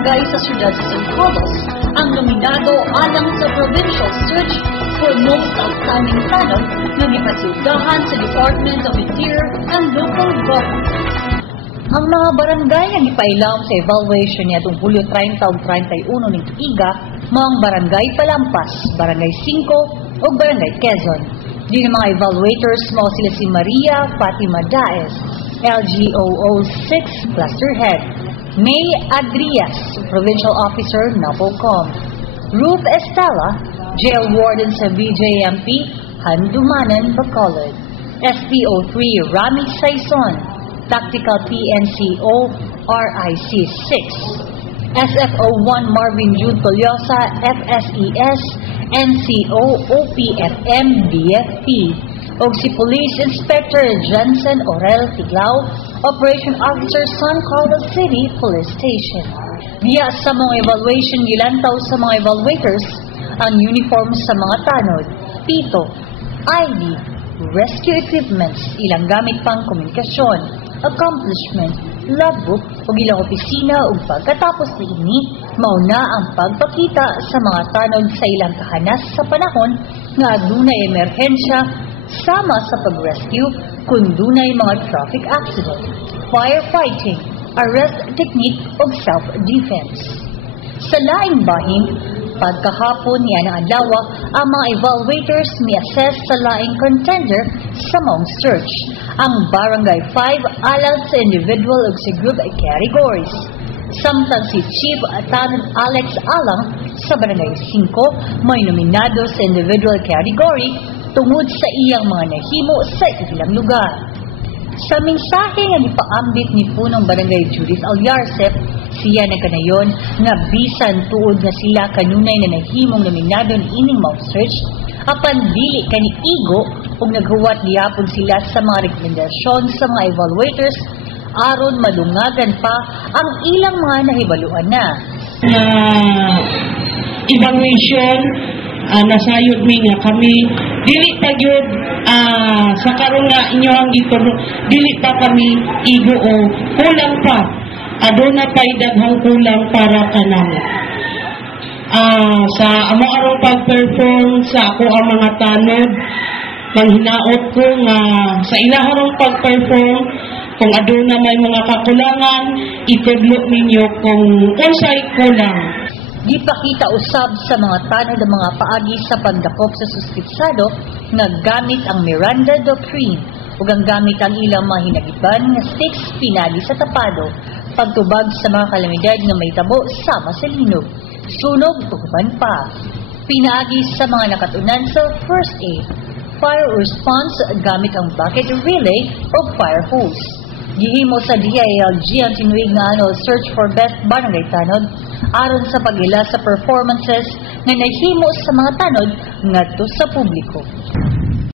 barangay sa siyudad sa San Carlos ang nominado alang sa provincial search for most outstanding tanod na gipasiudahan sa Department of Interior and Local Government. Ang mga barangay nga gipailawom sa evaluation niadtong Hulyo 30 ug 31 ning tuiga mao ang Barangay Palampas, Barangay 5 ug Barangay Quezon. Di mga evaluators mao sila si Maria Fatima Daes, LGOO 6 Cluster Head, May Adrias, Provincial Officer, NAPOLCOM, Ruth Estela, Jail Warden sa BJMP, Handumanan, Bacolod, SPO3 Rami Saison, Tactical PNCO RIC 6, SFO1 Marvin Jude Coliosa, FSES, NCO OPFM BFP, og si Police Inspector Jensen Orel Tiglao, Operation Officer San Carlos City Police Station. Diya sa mga evaluation gilantaw sa mga evaluators ang uniform sa mga tanod, pito, ID, rescue equipments, ilang gamit pang komunikasyon, accomplishment, logbook o ilang opisina ug pagkatapos niini mauna ang pagpakita sa mga tanod sa ilang kahanas sa panahon nga adunay emerhensya sama sa pag-rescue kung dunay mga traffic accident, firefighting, arrest technique ug self-defense. Sa laing bahin, pagkahapon niya ng adlaw, ang mga evaluators mi-assess sa laing contender sa maong search. Ang Barangay 5 alang sa individual ug sa group categories. Samtang si Chief Tanod Alex Alang sa Barangay 5 may nominado sa individual category tungod sa iyang mga nahimo sa ilang lugar. Sa mensahe nga gipaambit ni punong Barangay Judith Alyarsep, siya nagkanayon nga bisan tuod nga sila kanunay na nahimong nominado ni ining Mount Search, apan dili kani igo ug naghuwat gihapon sila sa mga rekomendasyon sa mga evaluators aron madungagan pa ang ilang mga nahibaluan na. Evaluation nasayod mi nga kami dili pa gyud sa karon nga inyo ang gituro dili pa kami igo o kulang pa aduna pay daghang kulang para kanamo sa amo aron pag-perform sa ako ang mga tanod manghinaot ko nga sa ilahang pag-perform kung aduna may mga kakulangan itudlo ninyo kung unsay kulang. Gipakita usab sa mga tanod ang mga paagi sa pagdakop sa suspitsado nga gamit ang Miranda Doctrine ug ang gamit ang ilang mga hinagiban nga sticks pinagi sa tapado, pagtubag sa mga kalamidad nga may tabo sama sa linog, sunog ug uban pa. Pinaagi sa mga nakatunan sa first aid, fire response gamit ang bucket relay o fire hose. Gihimo sa DILG ang tinuig nga annual search for best barangay tanod aron sa pagila sa performances nga nahimo sa mga tanod ngadto sa publiko.